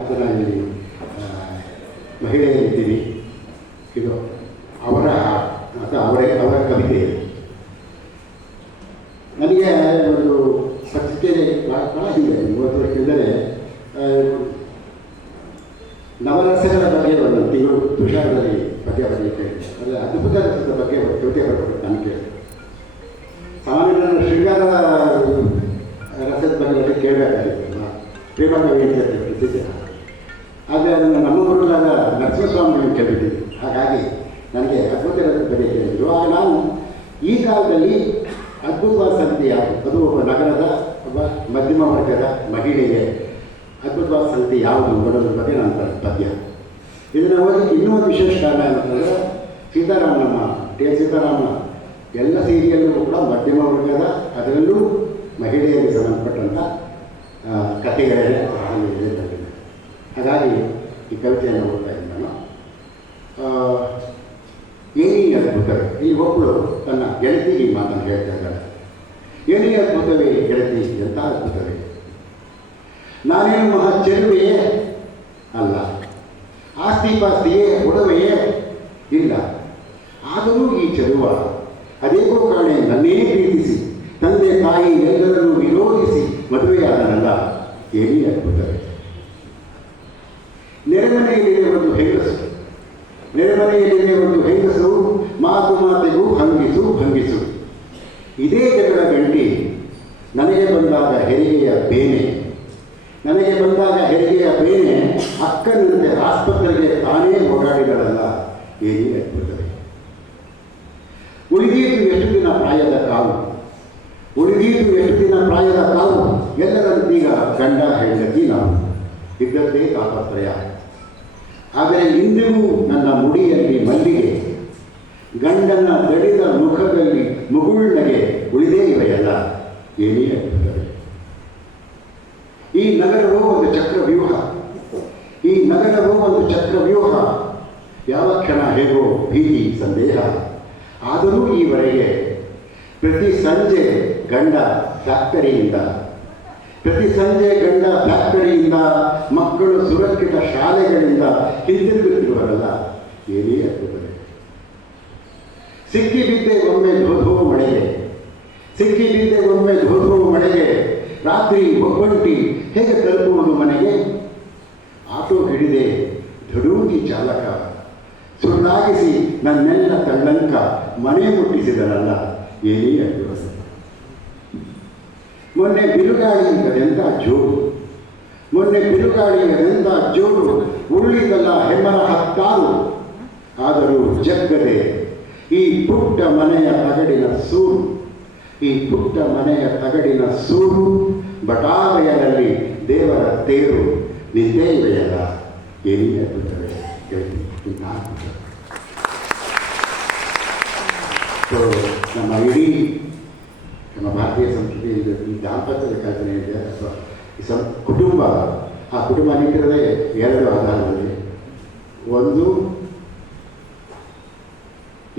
ಅದರಲ್ಲಿ ಮಹಿಳೆಯರಿದ್ದೀವಿ. ಇದು ಅವರ ಅವರ ಕವಿತೆ. ನನಗೆ ಒಂದು ಪತ್ರಿಕೆಯಲ್ಲಿ ಭಾಳ ಹಿಂದೆ 30 ವರ್ಷದಿಂದಲೇ ನವರಸಗಳ ಬಗ್ಗೆ ಒಂದು ತಿಂಗಳು ತುಷಾರದಲ್ಲಿ ಪದ್ಯ ಬರೆಯುತ್ತೆ. ಅದರ ಅದ್ಭುತ ರಸದ ಬಗ್ಗೆ ಕವಿತೆ ಬರಬೇಕು ನಾನು ಕೇಳಿದೆ. ಸಾಮಾನ್ಯ ಶೃಂಗಾರ ರಸದ ಬಗ್ಗೆ ಕೇಳಬೇಕಾಗಿತ್ತು, ಪ್ರೇಮ ಕವಿ ಅಂತ ಪ್ರಸಿದ್ಧ. ಆದರೆ ಅದನ್ನು ನಮ್ಮ ಗುರುಗಳಾದ ನರಸಿಂಹಸ್ವಾಮಿಗಳನ್ನು ಕೇಳಿದ್ದೀವಿ. ಹಾಗಾಗಿ ನನಗೆ ಅದ್ಭುತ ರಸದ ಬಗ್ಗೆ ಕೇಳಿದ್ರು. ಆಗ ನಾನು ಈ ಕಾಲದಲ್ಲಿ ಅದ್ಭುತವಾದ ಸಂಗತಿ ಯಾವುದು, ಅದು ಒಬ್ಬ ನಗರದ ಒಬ್ಬ ಮಧ್ಯಮ ವರ್ಗದ ಮಹಿಳೆಗೆ ಅದ್ಭುತವಾದ ಸಂಗತಿ ಯಾವುದು ಅನ್ನೋದ್ರ ಬಗ್ಗೆ ನನ್ನ ಪದ್ಯ. ಇದನ್ನು ಓದಲಿಕ್ಕೆ ಇನ್ನೂ ಒಂದು ವಿಶೇಷ ಕಾರಣ ಏನಂತಂದರೆ, ಸೀತಾರಾಮನ ಟಿ ಎಸ್ ಸೀತಾರಾಮನ ಎಲ್ಲ ಸೀರಿಯಲ್ಲೂ ಕೂಡ ಮಧ್ಯಮ ವರ್ಗದ, ಅದರಲ್ಲೂ ಮಹಿಳೆಯರಿಗೆ ಸಂಬಂಧಪಟ್ಟಂಥ ಕಥೆಗಳೇ ಬಂದಿದೆ. ಹಾಗಾಗಿ ಈ ಕವಿತೆಯನ್ನು ಓದ್ತಾ ಇದ್ದೀನಿ ನಾನು. ಏನೇ ಅದ್ಭುತವೇ, ಈ ಒಬ್ಬಳು ತನ್ನ ಗೆಳತಿಗೆ ಈ ಮಾತನ್ನು ಹೇಳ್ತಾ ಇದ್ದಾಳೆ. ಏನೇ ಅದ್ಭುತವೇ ಗೆಳತಿ, ಎಂಥ ಅದ್ಭುತವೇ, ನಾನೇನು ಮಹಾ ಚೆಲುವೆಯೇ ಅಲ್ಲ, ಆಸ್ತಿ ಪಾಸ್ತಿಯೇ ಒಡವೆಯೇ ಇಲ್ಲ, ಆದರೂ ಈ ಚೆಲುವ ಅದೇಕೋ ಕಾಣೆ ನನ್ನೇ ಪ್ರೀತಿಸಿ ತಂದೆ ತಾಯಿ ಎಲ್ಲರನ್ನೂ ವಿರೋಧಿಸಿ ಮದುವೆಯಾದನಲ್ಲ, ಏನೇ ಅದ್ಭುತವೇ. ನೆರೆಮನೆಯಲ್ಲಿದೆ ಒಂದು ಹೆಂಗಸು, ನೆರೆಮನೆಯಲ್ಲಿದೆ ಒಂದು ಹೆಂಗಸು, ಮಾತು ಮಾತಿಗೂ ಭಂಗಿಸು. ಇದೇ ಜಗಳ ಗಂಟಿ ನನಗೆ ಬಂದಾಗ ಹೆರಿಗೆಯ ಬೇನೆ, ನನಗೆ ಬಂದಾಗ ಹೆರಿಗೆಯ ಬೇನೆ ಅಕ್ಕನಂತೆ ಆಸ್ಪತ್ರೆಗೆ ತಾನೇ ಓಡಾಡಿಗಳಲ್ಲ, ಏನೇ ಅದ್ಭುತವೇ. ಉಳಿದೀತು ಎಷ್ಟು ದಿನ ಪ್ರಾಯದ ಕಾವು, ಉಳಿದೀತು ಎಷ್ಟು ದಿನ ಪ್ರಾಯದ ಕಾವು, ಎಲ್ಲರಂತೀಗ ಗಂಡ ಹೆಂಡತಿ ನಾವು, ಇದ್ದದ್ದೇ ತಾಪತ್ರಯ. ಆದರೆ ಇಂದಿಗೂ ನನ್ನ ಮುಡಿಯಲ್ಲಿ ಮಲ್ಲಿಗೆ, ಗಂಡನ ದಡಿದ ಮುಖದಲ್ಲಿ ಮುಗುಳ್ನಗೆ ಉಳಿದೇ ಇವೆಯಲ್ಲ, ಏನೇ ಅದ್ಭುತವೇ. ಈ ನಗರವೂ ಒಂದು ಚಕ್ರವ್ಯೂಹ, ಈ ನಗರವೂ ಒಂದು ಚಕ್ರವ್ಯೂಹ, ಯಾವ ಕ್ಷಣ ಹೇಗೋ ಭೀತಿ ಸಂದೇಹ. ಆದರೂ ಈವರೆಗೆ ಪ್ರತಿ ಸಂಜೆ ಗಂಡ ಫ್ಯಾಕ್ಟರಿಯಿಂದ, ಪ್ರತಿ ಸಂಜೆ ಗಂಡ ಫ್ಯಾಕ್ಟರಿಯಿಂದ, ಮಕ್ಕಳು ಸುರಕ್ಷಿತ ಶಾಲೆಗಳಿಂದ ಹಿಂದಿರುಗುತ್ತಿರುವರಲ್ಲ, ಏನೇ ಅದ್ಭುತವೇ. ಸಿಕ್ಕಿಬಿದ್ದೆ ಒಮ್ಮೆ ಧೋಧೋ ಮಳೆಗೆ, ಸಿಕ್ಕಿಬಿದ್ದೆ ಒಮ್ಮೆ ಧೋಧೋ ಮಳೆಗೆ, ರಾತ್ರಿ ಒಬ್ಬಂಟಿ ಹೇಗೆ ತಲುಪುವುದು ಮನೆಗೆ. ಆಟೋ ಹಿಡಿದೆ ಧಡೂಕಿ ಚಾಲಕ, ಸುಳ್ಳಾಗಿಸಿ ನನ್ನೆಲ್ಲ ತಳ್ಳಂಕ ಮನೆ ಮುಟ್ಟಿಸಿದರಲ್ಲ, ಏನೇ ಅದ್ಭುತ. ಮೊನ್ನೆ ಬಿರುಗಾಳಿಗದೆಂಥ ಜೋರು, ಮೊನ್ನೆ ಬಿರುಗಾಳಿಗದೆಂಥ ಜೋರು, ಉರುಳಿದಲ್ಲ ಹೆಮ್ಮರ ಹತ್ತಾರು, ಆದರೂ ಜಗ್ಗದೆ ಈ ಪುಟ್ಟ ಮನೆಯ ತಗಡಿನ ಸೂರು, ಈ ಪುಟ್ಟ ಮನೆಯ ತಗಡಿನ ಸೂರು, ಬಟಾಲಯದಲ್ಲಿ ದೇವರ ತೇರು ನಿಂತೇ ಇವೆಯಲ್ಲ, ಏನೇ ಅದ್ಭುತವೇ. ಸೊ ನಮ್ಮ ಇಡೀ ನಮ್ಮ ಭಾರತೀಯ ಸಂಸ್ಕೃತಿಯಿಂದ ಈ ದಾಂಪತ್ಯದ ಕಲ್ಪನೆ ಇದೆ, ಅಥವಾ ಈ ಕುಟುಂಬ, ಆ ಕುಟುಂಬ ನಿಂತಿರೋದೇ 2 ಆಧಾರದಲ್ಲಿ. ಒಂದು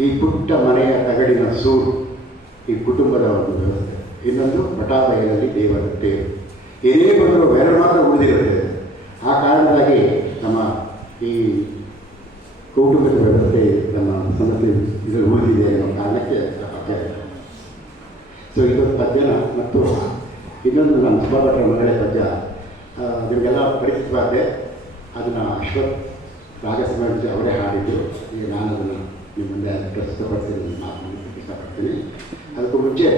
ಈ ಪುಟ್ಟ ಮನೆಯ ತಗಡಿನ ಸೂರು, ಈ ಕುಟುಂಬದ ಒಂದು ವ್ಯವಸ್ಥೆ. ಇನ್ನೊಂದು ಬಟಾಬಯಲಲ್ಲಿ ದೇವರ ತೇರು. ಏನೇ ಬಂದರೂ ಬೇರೆ ಮಾತ್ರ ಉಳಿದಿರುತ್ತೆ. ಆ ಕಾರಣಕ್ಕಾಗಿ ನಮ್ಮ ಈ ಕೌಟುಂಬಿಕ ವ್ಯವಸ್ಥೆ ನಮ್ಮ ಸಂಸ್ಕೃತಿ ಇದರಲ್ಲಿ ಉಳಿದಿದೆ ಅನ್ನೋ ಕಾರಣಕ್ಕೆ ಪದ್ಯ. ಸೊ ಇದೊಂದು ಪದ್ಯನ, ಮತ್ತು ಇನ್ನೊಂದು ನಮ್ಮ ಸುಬ್ಬಭಟ್ರ ಮಗಳೇ ಪದ್ಯ, ನಿಮಗೆಲ್ಲ ಪರಿಚಿತವಾಗಿದೆ. ಅದನ್ನು ಅಶ್ವಥ್ ರಾಗಸಮಂಜಿ ಅವರೇ ಹಾಡಿದ್ದು. ಈಗ ನಾನು ಅದನ್ನು ನಿಮ್ಮ ಮುಂದೆ ಪ್ರಸ್ತುತಪಡಿಸಿ ಮಾತನಾಡಲಿಕ್ಕೆ ಇಷ್ಟಪಡ್ತೀನಿ. ಅದಕ್ಕೂ ಮುಂಚೆ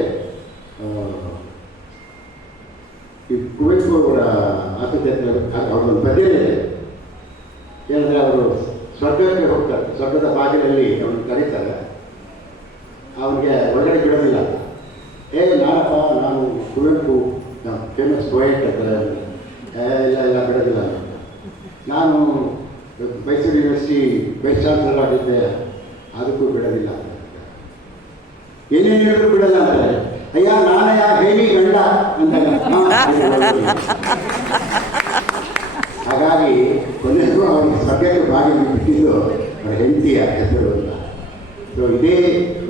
ಈ ಕುವೆಂಪು ಅವರ ಆತ್ಮಚರಿತ್ರೆ ಅವ್ರದ್ದೊಂದು ಪದ್ಯ ಇದೆ. ಏನಂದರೆ, ಅವರು ಸ್ವರ್ಗಕ್ಕೆ ಹೋಗ್ತಾರೆ, ಸ್ವರ್ಗದ ಬಾಗಿಲಲ್ಲಿ ಅವ್ರನ್ನ ಕರೀತಾರೆ, ಅವ್ರಿಗೆ ಒಳಗಡೆ ಬಿಡೋದಿಲ್ಲ. ನಾನಪ್ಪ, ನಾನು ಕುವೆಂಪು ಫೇಮಸ್ ಪೋಯೆಟ್ ಅಂತ, ಇಲ್ಲ ಬಿಡೋದಿಲ್ಲ. ನಾನು ಮೈಸೂರು ಯೂನಿವರ್ಸಿಟಿ ವೈಸ್ ಚಾನ್ಸಲರ್ ಆಗಿದ್ದೆ, ಅದಕ್ಕೂ ಬಿಡೋದಿಲ್ಲ. ಏನೇನು ಹೇಳಿದ್ರು ಬಿಡಲ್ಲ ಅಂತಾರೆ. ಅಯ್ಯ ನಾನಯ್ಯ ಹೇಳಿ ಗಂಡ ಅಂದಾಗ. ಹಾಗಾಗಿ ಕೊನೆಗೂ ಅವ್ರಿಗೆ ಸ್ವರ್ಗಕ್ಕೆ ಬಾಗಿಲು ಬಿಟ್ಟಿದ್ದು ಅವರ ಹೆಂಡತಿಯ ಹೆಸರು ಅಂತ. ಸೊ ಇದೇ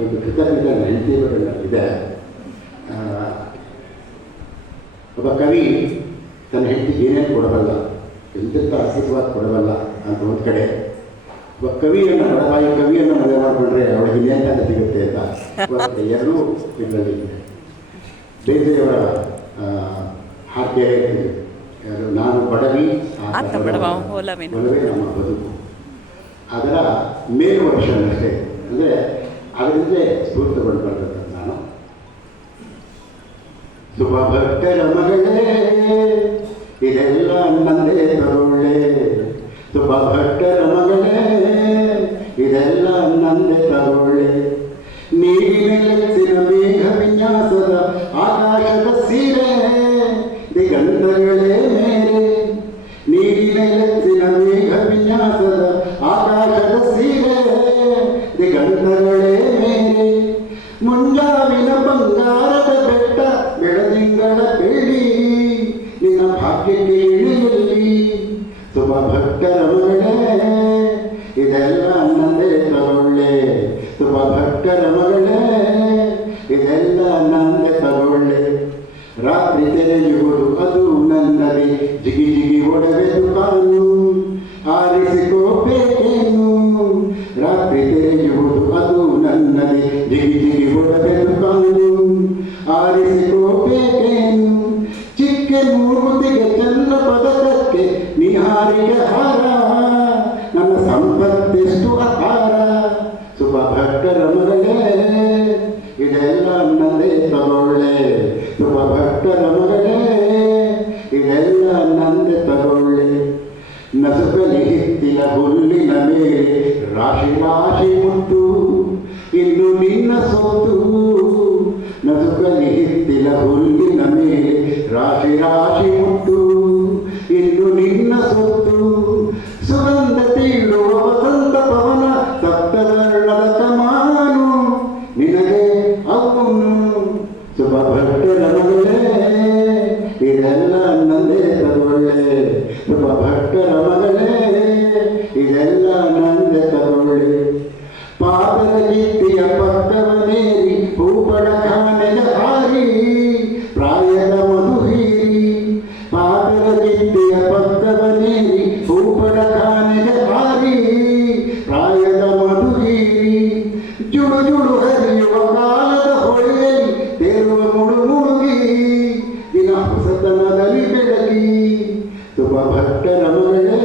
ಒಂದು ಕೃತಜ್ಞತೆ ಹೆಂಡತಿ ಇದೆ. ಒಬ್ಬ ಕವಿ ತನ್ನ ಹೆಂಡತಿಗೆ ಏನೇನು ಕೊಡಬಲ್ಲ, ಎಂತೆಂಥ ಅದ್ಭುತವಾದ ಕೊಡಬಲ್ಲ ಅಂತ ಒಂದು ಕಡೆ, ಒಬ್ಬ ಕವಿಯನ್ನು ಬಡಪಾಯಿ ಕವಿಯನ್ನು ಮದುವೆ ಮಾಡಿಕೊಂಡ್ರೆ ಅವಳಿಗೆ ಇನ್ನೇಂತ ಸಿಗುತ್ತೆ ಅಂತ ಎರಡೂ ಇದರಲ್ಲಿ ಬೇರೆಯವರ ಹಾಡ್ಕೆ ನಾನು ಬಡವಿ ಒಲವೇ ನಮ್ಮ ಬದುಕು, ಅದರ ಮೇಲು ವರ್ಷನ್ ಅಷ್ಟೇ. ಅಂದರೆ ಅದರಿಂದಲೇ ಸ್ಫೂರ್ತಗೊಂಡು ಬರ್ತಕ್ಕಂಥ ನಾನು. ಶುಭ ಭಕ್ತರ ಮಗಳೇ ಇದೆಲ್ಲ ನಂದೇ ತಗೊಳ್ಳೆ, ಶುಭ ಭಕ್ತರ ಮಗಳೇ ಇದೆಲ್ಲ ನಂದೇ ತಗೊಳ್ಳೆ, ನೀರಿನೆಲೆಸಿನ ಮೇಘ ವಿನ್ಯಾಸದ ಆಕಾಶದ ಸೀರೆ ದಿಗಂತಗಳೇ ಮೇರೆ, ನೀರಿನೆಲೆಸಿನ ಮೇಘ ವಿನ್ಯಾಸದ ಆಕಾಶದ ಸೀರೆ ದಿಗಂತಗಳೇ ಮೇರೆ, ಮುಂಜಾವಿನ ಬಂಗಾರದ ಬೆಟ್ಟ ಬೆಳದಿಂಗಳ ಬೆಳ್ಳಿ ನಿನ್ನ ಭಾಗ್ಯಕ್ಕೆ ಇಳಿಯಲ್ಲಿ, ಶುಭ ಭಕ್ತರ ಮಗಳೇ ಇದೆಲ್ಲ ನನ್ನದೇ ತಗೊಳ್ಳೆ, ಶುಭ ಭಕ್ತರ ಮಗಳೇ ಇದೆಲ್ಲ ನನ್ನದೇ ತಗೊಳ್ಳೆ, ರಾತ್ರಿ ತೆರೆಯುವುದು ಅದು ನನ್ನದೇ ಜಿಗಿ ಜಿಗಿ ಒಡವೆ ದುಕಾನು ಆರಿಸಿಕೋಬೇಕೇನು, ರಾತ್ರಿ ತೆರೆಯುವುದು ಅದು ನನ್ನದೇ ಜಿಗಿ ಜಿಗಿ ಒಡವೆ ದುಕಾನು ಆರಿಸಿಕೋಬೇಕೇನು, ಚಿಕ್ಕೆ ಮೂಗುತಿಗೆ ಚನ್ನ ಪದಕಕ್ಕೆ ನಿಹಾರಿಗೆ ಹಾರ ನನ್ನ ಸಂಪತ್ತೆಷ್ಟು ಅಪಾರ, ಶುಭ ಭಕ್ತರ ಮಗಳೇ ಇದೆಲ್ಲ ನನ್ನದೇ ತಗೊಳ್ಳೆ, ಶುಭ ಭಕ್ತರ ಮಗಳೇ ಇದೆಲ್ಲ ನಂದೆ ತಗೊಳ್ಳೆ, ನಸುಕಲಿ ಹಿತ್ತಿನ ಹುಲ್ಲಿನ ಮೇಲೆ ರಾಶಿ ರಾಶಿ ಮುತ್ತು ಇನ್ನು ನಿನ್ನ ಸೊತ್ತು, ನಸುಕಲಿ ಹಿತ್ತಿನ ಹುಲ್ಲಿನ ಮೇಲೆ ರಾಶಿ ರಾಶಿ ಮುತ್ತು ಇನ್ನು ನಿನ್ನ ಸೊತ್ತು, ಸುಗಂಧ ತೀಳುವ ವಸಂತ ಪವನ ಸಪ್ತವರ್ಣದ ಕಮಾನು ನಿನಗೆ ಅವನು, ಶುಭ ಭಕ್ತರ ಮಗಳೇ ಇದೆಲ್ಲ ನಂದೇ ತಗೊಳ್ಳೆ, ಶುಭ ಭಕ್ತರ ಮಗಳೇ ಇದೆಲ್ಲ ನಂದೇ ತಗೊಳ್ಳೆ, ಪಾದದ ಗೀತೆಯ ಪಕ್ಕವನೇರಿ ಹೂಪಡ ಖಾನೆಯ ಹಾರಿ ಪ್ರಾಯದ ಮಧುಹೀರಿ, ಪಾದದ ಗೀತೆಯ ಪಕ್ಕವನೇರಿ ಹೂಪಡ ಖಾನೆಯ ಹಾರಿ ಪ್ರಾಯದ ಮಧುಹೀರಿ, ಜುಡು ಜುಡು ಹರಿಯುವ ಕಾಲದ ಹೊಳೆಯಲ್ಲಿ ತೇರುವ ಮುಡು ಮುಳುಗಿ ದಿನ ಹೊಸತನದಲ್ಲಿ ಬೆಳಗಿ, ಶುಭ ಭಕ್ತರ ಮಗಳೇ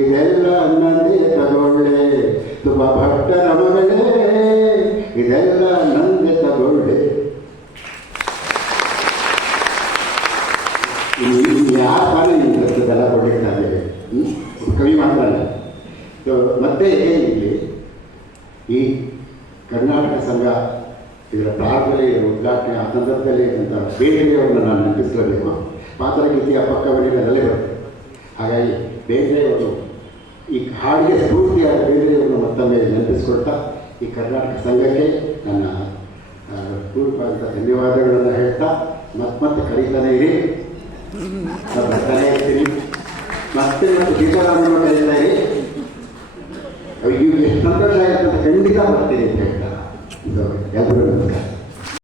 ಇದೆಲ್ಲ ನಂದೇ ತಗೊಳ್ಳೆ, ಶುಭ ಭಕ್ತರ ಮಗಳೇ ಇದೆಲ್ಲ ನಂದೇ ತಗೊಳ್ಳೆ. ಯಾರ ತಾನೇ ಇಂಥದ್ದೆಲ್ಲ ಕೊಟ್ಟಿರ್ತಾರೆ, ಕವಿ ಮಾಡ್ತಾನೆ. ಮತ್ತೆ ಇಲ್ಲಿ ಈ ಕರ್ನಾಟಕ ಸಂಘ ಇದರ ಪ್ರಾರಂಭದಲ್ಲಿ ಉದ್ಘಾಟನೆ ಆ ಸಂದರ್ಭದಲ್ಲಿ ಅಂತ ಬೇಂದ್ರೆಯವರನ್ನು ನಾನು ನೆನಪಿಸಲೇಬೇಕು. ಪಾತ್ರಗೀತೆಯ ಪಕ್ಕವಣಿಗಳಲ್ಲೇ ಬರುತ್ತೆ. ಹಾಗಾಗಿ ಬೇಂದ್ರೆಯವರು ಈ ಹಾಡಿಗೆ ಸ್ಫೂರ್ತಿಯಾದ ಬೇಂದ್ರೆಯವರನ್ನು ಮತ್ತೊಮ್ಮೆ ನೆನಪಿಸ್ಕೊಳ್ತಾ ಈ ಕರ್ನಾಟಕ ಸಂಘಕ್ಕೆ ನನ್ನ ಪೂರ್ವಕವಾದ ಧನ್ಯವಾದಗಳನ್ನು ಹೇಳ್ತಾ ಮತ್ತೆ ಕರೀತಾನೆ ಇರಿ, ಬರ್ತಾನೆ ಇರ್ತೀನಿ, ಮತ್ತೆ ಸೀತಾರಾಮನ ಕರೀತಾ ಇರಿ. ಇವ್ರಿಗೆ ಎಷ್ಟು ಸಂತೋಷ ಆಗುತ್ತೆ ಅಂತ ಖಂಡಿತ ಬರ್ತೀನಿ ಅಂತ ಹೇಳ್ತಾ ಎಲ್ಲರೂ ನಮಸ್ಕಾರ.